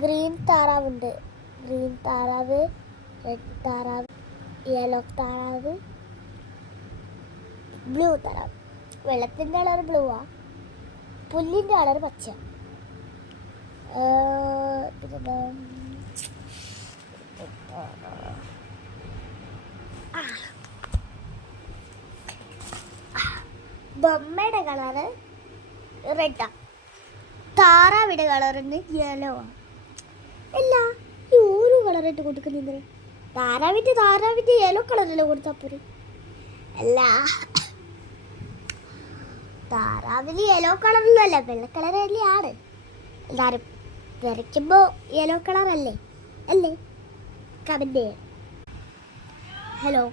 Green താറാവുണ്ട്. Green താറാവ്, red താറാവ്, yellow താറാവ്, ബ്ലൂ താറാവ്. വെള്ളത്തിൻ്റെ കളർ ബ്ലൂ ആ, പുല്ലിൻ്റെ കളർ പച്ച. പിന്നെന്താ, ബൊമ്മയുടെ കളറ് റെഡാ, താറാവിയുടെ കളറിന് യെല്ലോ ആണ്. അല്ല, ഈ ഓരോ കളറായിട്ട് കൊടുക്കുന്നില്ല. താറാവിൻ്റെ യെല്ലോ കളറല്ലേ കൊടുത്താൽ പോരെ? അല്ല, താറാവിന് യെല്ലോ കളറൊന്നും അല്ല, വെള്ള കളറല്ലേ ആണ്. എല്ലാവരും വരയ്ക്കുമ്പോൾ യെല്ലോ കളറല്ലേ അല്ലേ? കമന്റ്. ഹലോ,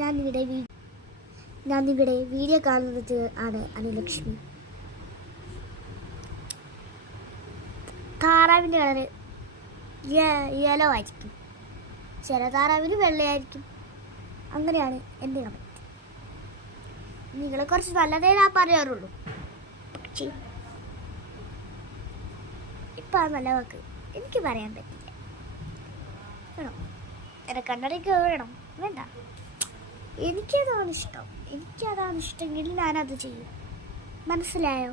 ഞാൻ നിങ്ങളുടെ വീഡിയോ കാണുന്നത് ആണ് അനുലക്ഷ്മി. താറാവിൻ്റെ കളറ് യെല്ലോ ആയിരിക്കും, ചില താറാവിന് വെള്ളയായിരിക്കും. അങ്ങനെയാണ് എൻ്റെ കമന്റ്. നിങ്ങളെ കുറച്ച് നല്ലതേ ഞാൻ പറയാറുള്ളൂ. പക്ഷേ ഇപ്പം ആ നല്ല വാക്ക് എനിക്ക് പറയാൻ പറ്റില്ല. വേണോ എന്നെ കണ്ണടയ്ക്ക് വേണം? വേണ്ട, എനിക്കതാണ് ഇഷ്ടമെങ്കിൽ ഞാനത് ചെയ്യും. മനസ്സിലായോ?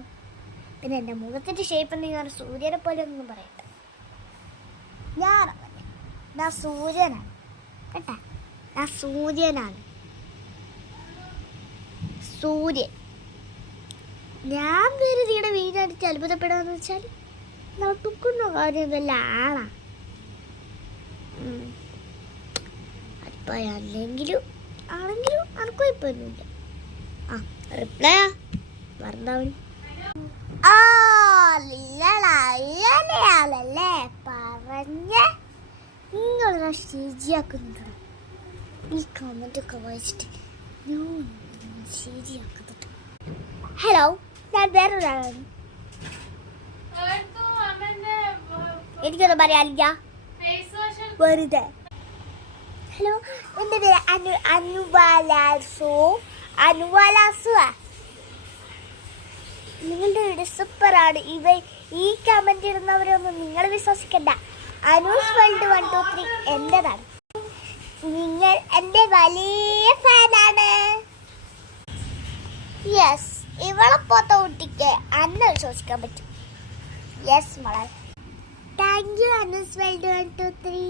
പിന്നെ എൻ്റെ മുഖത്തിൻ്റെ ഷേപ്പ് നിങ്ങൾ സൂര്യനെ പോലെ ഒന്നും പറയണ്ട. ഞാൻ സൂര്യനാണ് കേട്ടാ, ഞാൻ സൂര്യനാണ്. സൂര്യൻ. ഞാൻ വേറെ നിങ്ങളുടെ വീടടിച്ച് അത്ഭുതപ്പെടാന്ന് വെച്ചാൽ നടക്കുന്ന കാര്യമല്ല ആണാ. അതിപ്പോൾ ആണെങ്കിലും ആർക്കുഴപ്പമൊന്നുമില്ല. ആ റിപ്ലൈ പറഞ്ഞാൽ അല്ലല്ലേ പറഞ്ഞ നിങ്ങൾ ശരിയാക്കുന്നുണ്ടോ? ഈ കമൻ്റൊക്കെ വായിച്ചിട്ട് ഞാൻ ശരിയാക്കുന്നുണ്ട്. ഹലോ, ഞാൻ വേറൊരാളാണ്. എനിക്കൊന്നും പറയാനില്ല, വെറുതെ. ഹലോ, എൻ്റെ പേര് അനുവാലാസു. നിങ്ങളുടെ വീട് സൂപ്പറാണ്. ഈ കമന്റ് ഇടുന്നവരൊന്നും നിങ്ങൾ വിശ്വസിക്കണ്ട. അനൂസ് വേൾഡ് 1 2 3 എന്റേതാണ്. നിങ്ങൾ എൻ്റെ വലിയ ഫാനാണ്. യെസ്, ഇവളെപ്പോത്ത കുട്ടിക്ക് അന്നെ വിശ്വസിക്കാൻ പറ്റും. യെസ് മോളെ. Thank you Anu's world 1 2 3.